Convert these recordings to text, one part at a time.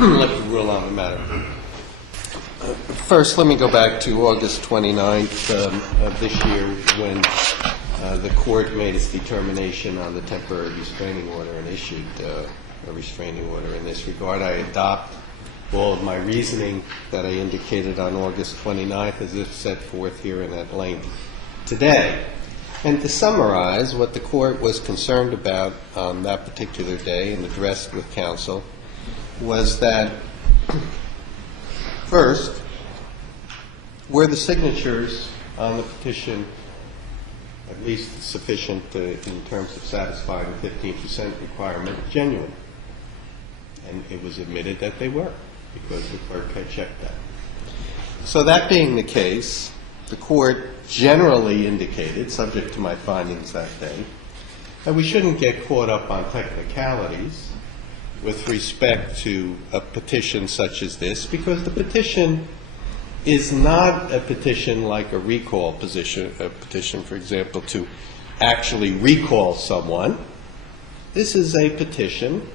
Let me rule on the matter. First, let me go back to August 29th of this year when the court made its determination on the temporary restraining order and issued a restraining order in this regard. I adopt all of my reasoning that I indicated on August 29th as if set forth here in at length today. And to summarize, what the court was concerned about on that particular day and addressed with counsel was that, first, were the signatures on the petition at least sufficient in terms of satisfying the 15% requirement genuine? And it was admitted that they were, because the clerk had checked that. So that being the case, the court generally indicated, subject to my findings that day, that we shouldn't get caught up on technicalities with respect to a petition such as this, because the petition is not a petition like a recall petition, for example, to actually recall someone. This is a petition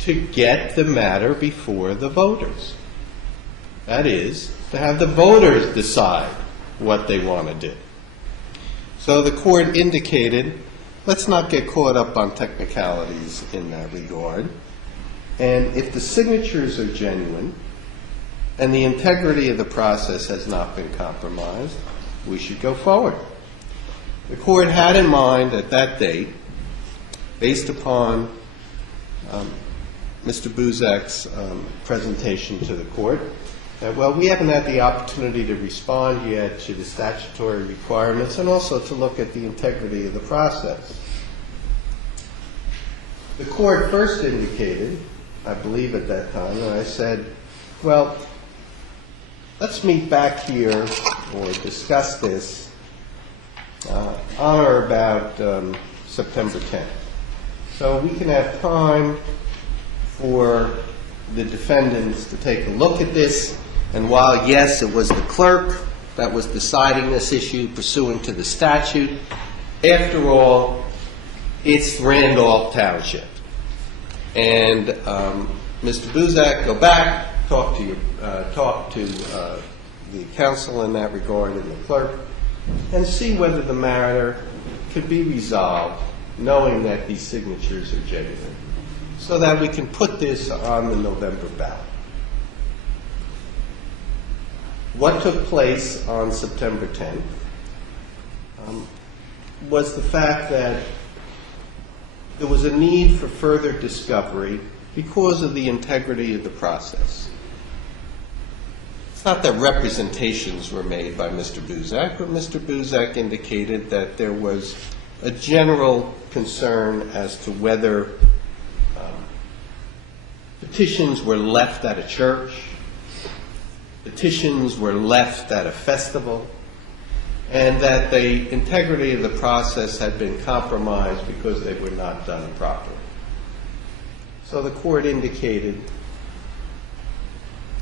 to get the matter before the voters. That is, to have the voters decide what they want to do. So the court indicated, let's not get caught up on technicalities in that regard. And if the signatures are genuine and the integrity of the process has not been compromised, we should go forward. The court had in mind at that date, based upon Mr. Buzak's presentation to the court, that, well, we haven't had the opportunity to respond yet to the statutory requirements and also to look at the integrity of the process. The court first indicated, I believe at that time, and I said, well, let's meet back here or discuss this on or about September 10th. So we can have time for the defendants to take a look at this. And while, yes, it was the clerk that was deciding this issue pursuant to the statute, after all, it's Randolph Township. And Mr. Buzak, go back, talk to the counsel in that regard and the clerk, and see whether the matter could be resolved, knowing that these signatures are genuine, so that we can put this on the November ballot. What took place on September 10th was the fact that there was a need for further discovery because of the integrity of the process. It's not that representations were made by Mr. Buzak, but Mr. Buzak indicated that there was a general concern as to whether petitions were left at a church, petitions were left at a festival, and that the integrity of the process had been compromised because they were not done properly. So the court indicated,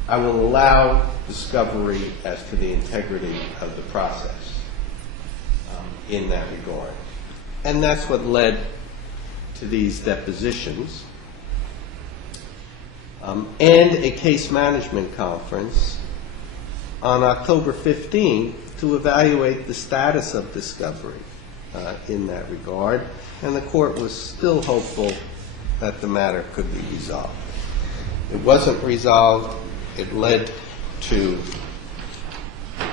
I will allow discovery as to the integrity of the process in that regard. And that's what led to these depositions and a case management conference on October 15th to evaluate the status of discovery in that regard, and the court was still hopeful that the matter could be resolved. It wasn't resolved. It led to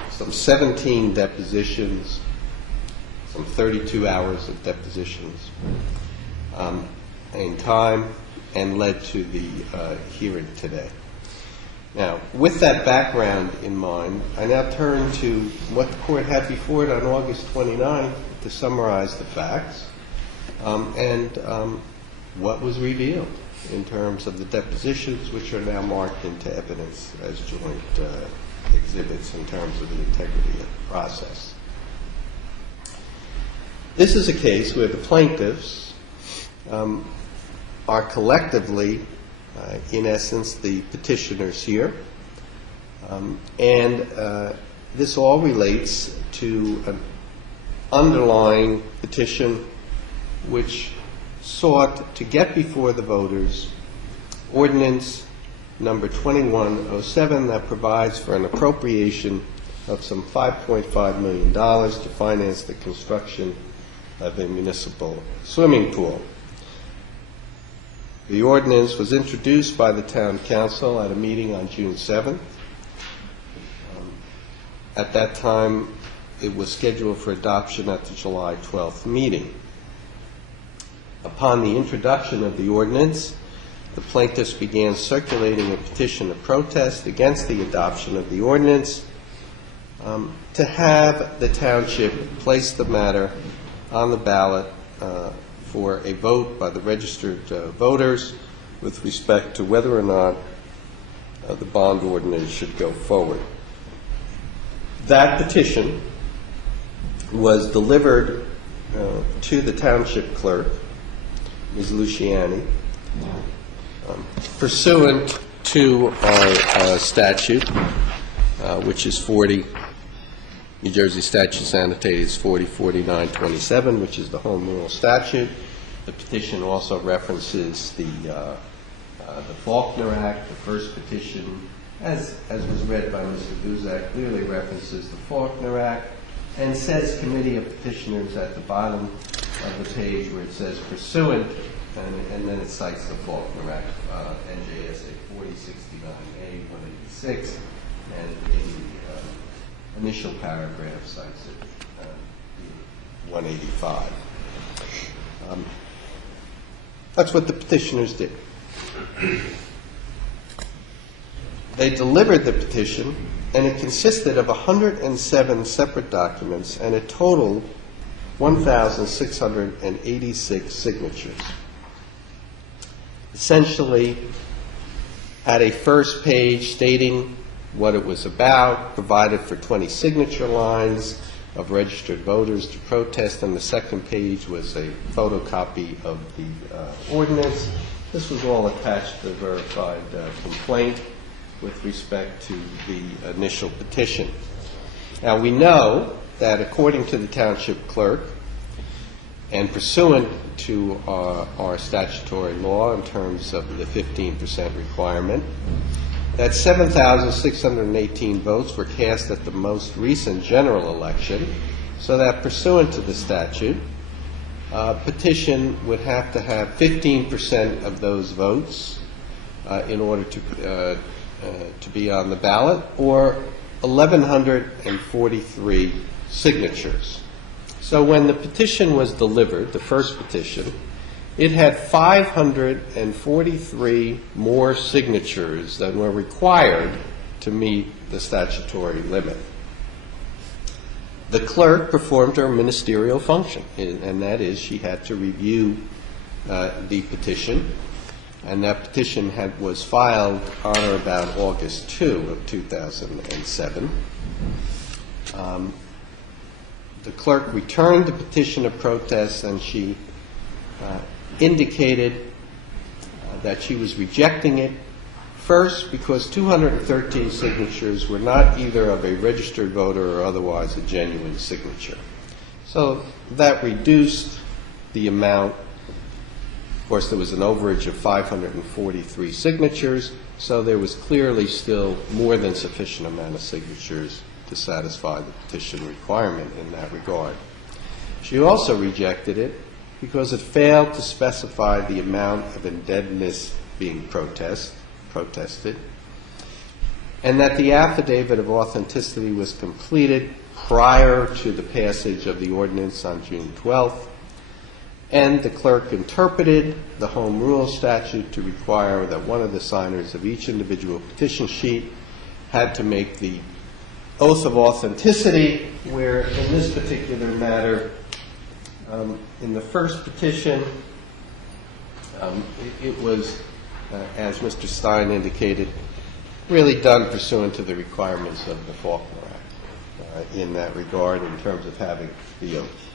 some 17 depositions, some 32 hours of depositions in time, and led to the hearing today. Now, with that background in mind, I now turn to what the court had before it on August 29th to summarize the facts and what was revealed in terms of the depositions, which are now marked into evidence as joint exhibits in terms of the integrity of the process. This is a case where the plaintiffs are collectively, in essence, the petitioners here, and this all relates to an underlying petition which sought to get before the voters ordinance number 2107 that provides for an appropriation of some $5.5 million to finance the construction of a municipal swimming pool. The ordinance was introduced by the Town Council at a meeting on June 7th. At that time, it was scheduled for adoption at the July 12th meeting. Upon the introduction of the ordinance, the plaintiffs began circulating a petition of protest against the adoption of the ordinance to have the township place the matter on the ballot for a vote by the registered voters with respect to whether or not the bond ordinance should go forward. That petition was delivered to the township clerk, Ms. Luciani, pursuant to our statute, which is 40, New Jersey statute annotated is 404927, which is the Home Rule statute. The petition also references the Faulkner Act. The first petition, as was read by Mr. Guzak, clearly references the Faulkner Act and says committee of petitioners at the bottom of the page where it says pursuant, and then it cites the Faulkner Act, NJSA 4069A 186, and in the initial paragraph cites it 185. That's what the petitioners did. They delivered the petition, and it consisted of 107 separate documents, and it totaled 1,686 signatures. Essentially, had a first page stating what it was about, provided for 20 signature lines of registered voters to protest, and the second page was a photocopy of the ordinance. This was all attached to the verified complaint with respect to the initial petition. Now, we know that according to the township clerk and pursuant to our statutory law in terms of the 15% requirement, that 7,618 votes were cast at the most recent general election, so that pursuant to the statute, petition would have to have 15% of those votes in order to be on the ballot, or 1,143 signatures. So when the petition was delivered, the first petition, it had 543 more signatures than were required to meet the statutory limit. The clerk performed her ministerial function, and that is she had to review the petition, and that petition was filed on or about August 2 of 2007. The clerk returned the petition of protest, and she indicated that she was rejecting it, first because 213 signatures were not either of a registered voter or otherwise a genuine signature. So that reduced the amount. Of course, there was an overage of 543 signatures, so there was clearly still more than sufficient amount of signatures to satisfy the petition requirement in that regard. She also rejected it because it failed to specify the amount of indebtedness being protested, and that the affidavit of authenticity was completed prior to the passage of the ordinance on June 12th, and the clerk interpreted the Home Rule statute to require that one of the signers of each individual petition sheet had to make the oath of authenticity, where in this particular matter, in the first petition, it was, as Mr. Stein indicated, really done pursuant to the requirements of the Faulkner Act in that regard in terms of having the oath.